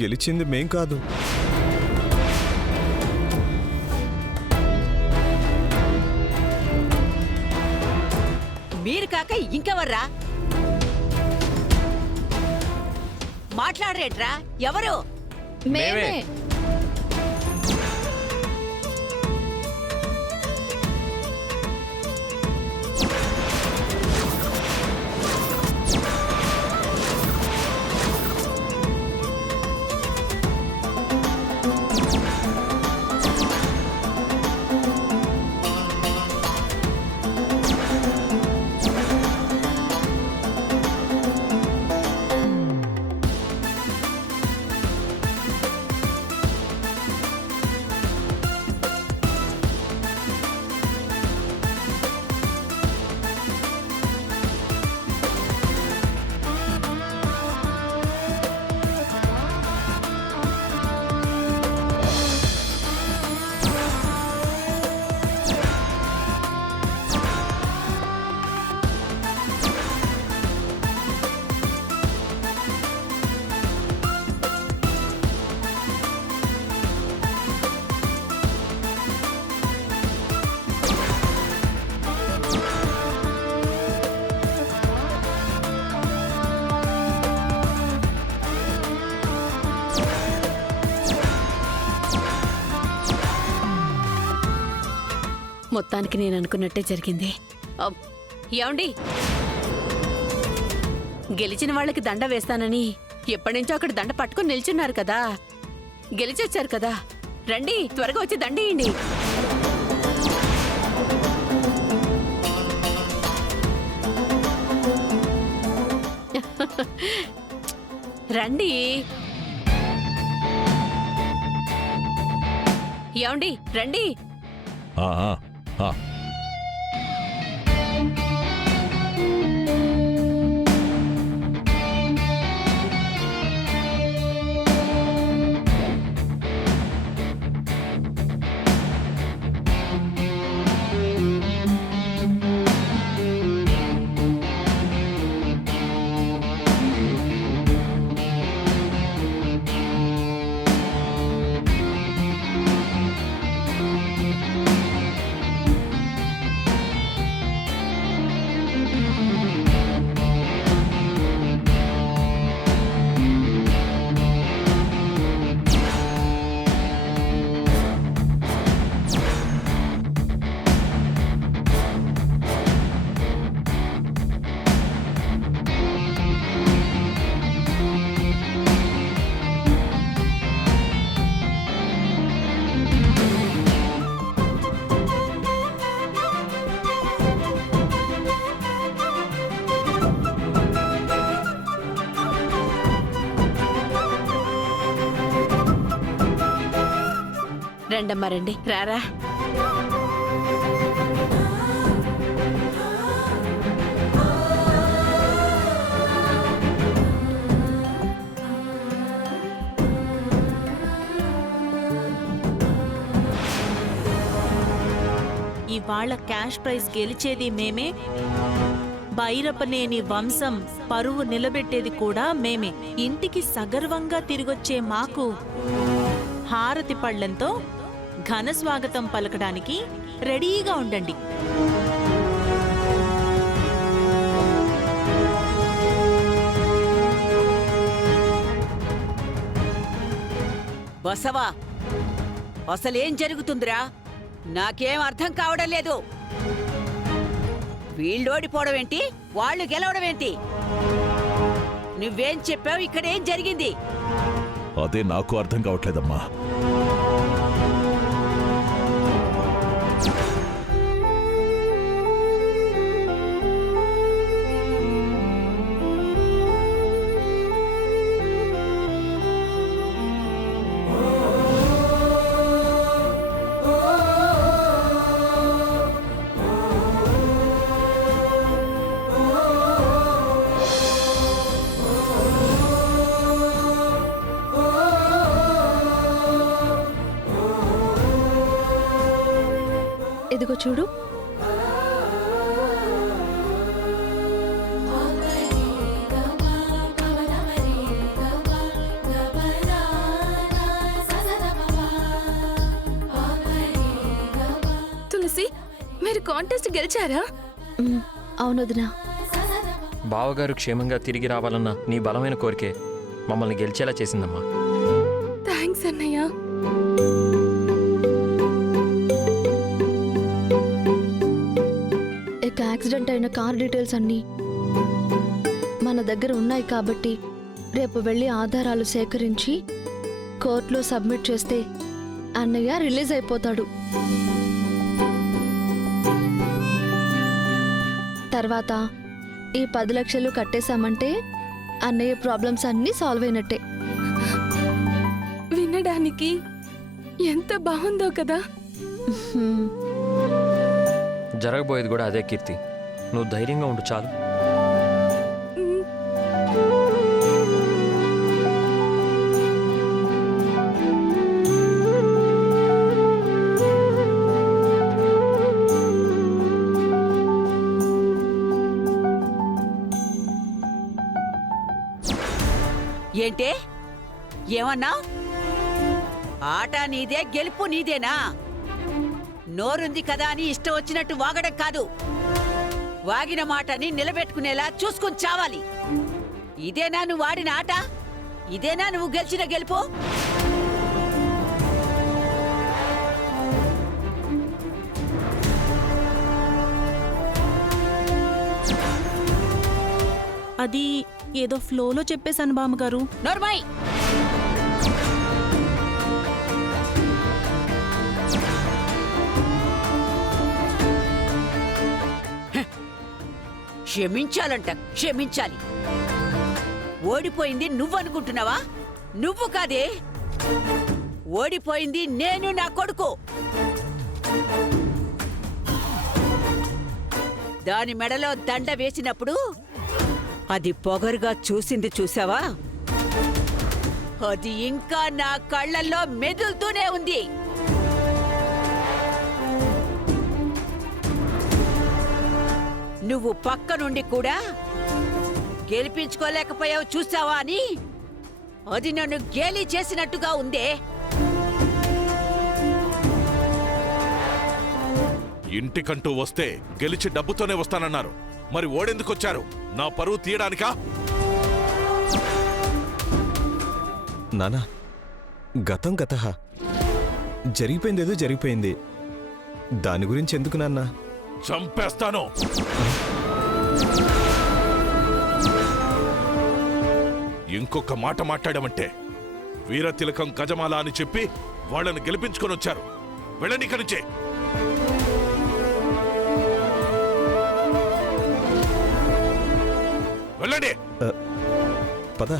గెలిచింది మేం కాదు. మీరు కాక ఇంకెవర్రా? మాట్లాడరేట్రా? ఎవరు? మేమే. మొత్తానికి నేను అనుకున్నట్టే జరిగింది. ఏమండి, గెలిచిన వాళ్ళకి దండ వేస్తానని ఎప్పటినుంచో అక్కడ దండ పట్టుకుని నిల్చున్నారు కదా, గెలిచొచ్చారు కదా, రండి త్వరగా వచ్చి దండేయండి. రండి. ఏమండి రండి. రండమ్మా రండి, రారా. ఇవాళ క్యాష్ ప్రైజ్ గెలిచేది మేమే, భైరపనేని వంశం పరువు నిలబెట్టేది కూడా మేమే. ఇంటికి సగర్వంగా తిరిగొచ్చే మాకు హారతి పళ్లంతో ఘన స్వాగతం పలకడానికి రెడీగా ఉండండి. బసవా, అసలేం జరుగుతుందిరా? నాకేం అర్థం కావడం లేదు. వీళ్ళోడిపోవడం ఏంటి, వాళ్ళు గెలవడం ఏంటి? నువ్వేం చెప్పావు? ఇక్కడేం జరిగింది? అదే నాకు అర్థం కావట్లేదమ్మా. ఇదిగో చూడు. మీరు కాంటెస్ట్ గెలిచారా? అవునొదినా. బావగారు క్షేమంగా తిరిగి రావాలన్న నీ బలమైన కోరికే మమ్మల్ని గెలిచేలా చేసిందమ్మా. థ్యాంక్స్ అన్నయ్య. ఇక యాక్సిడెంట్ అయిన కార్ డీటెయిల్స్ అన్నీ మన దగ్గర ఉన్నాయి కాబట్టి రేపు వెళ్ళి ఆధారాలు సేకరించి కోర్టులో సబ్మిట్ చేస్తే అన్నయ్య రిలీజ్ అయిపోతాడు. తర్వాత ఈ 10 లక్షలు కట్టేశామంటే అన్నయ్య ప్రాబ్లమ్స్ అన్నీ సాల్వ్ అయినట్టే. వినడానికి ఎంత బాగుందో కదా. హ్మ్. జరగబోయేది కూడా అదే కీర్తి. నువ్వు ధైర్యంగా ఉండు చాలు. ఏంటే ఏమన్నా? ఆట నీదే, గెలుపు నీదేనా? నోరుంది కదా అని ఇష్టం వచ్చినట్టు వాగడం కాదు. వాగిన మాటని నిలబెట్టుకునేలా చూసుకుని చావాలి. ఇదేనా నువ్వు ఆడిన ఆట? ఇదేనా నువ్వు గెలిచిన గెలుపు? అది ఏదో ఫ్లోలో చెప్పేశాను బామ్మగారు. నోర్మై! క్షమించాలంట, క్షమించాలి. ఓడిపోయింది నువ్వనుకుంటున్నావా? నువ్వు కాదే, ఓడిపోయింది నేను, నా కొడుకు. దాని మెడలో దండ వేసినప్పుడు అది పొగరుగా చూసింది చూసావా? అది ఇంకా నా కళ్ళల్లో మెదులుతూనే ఉంది. నువ్వు పక్క నుండి కూడా గెలిపించుకోలేకపోయావు చూసావా అని అది నన్ను గేలి చేసినట్టుగా ఉందే. ఇంటికంటూ వస్తే గెలిచి డబ్బుతోనే వస్తానన్నారు. మరి ఓడెందుకొచ్చారు? నా పరువు తీయడానికా? నానా, గతం గతః. జరిగిపోయిందేదో జరిగిపోయింది. దాని గురించి ఎందుకు నాన్న? చంపేస్తాను. ఇంకొక మాట మాట్లాడామంటే వీరతిలకం గజమాల అని చెప్పి వాళ్ళని గెలిపించుకొని వచ్చారు. వెళ్ళని ఇక్కడి నుంచే. వెళ్ళండి. పద.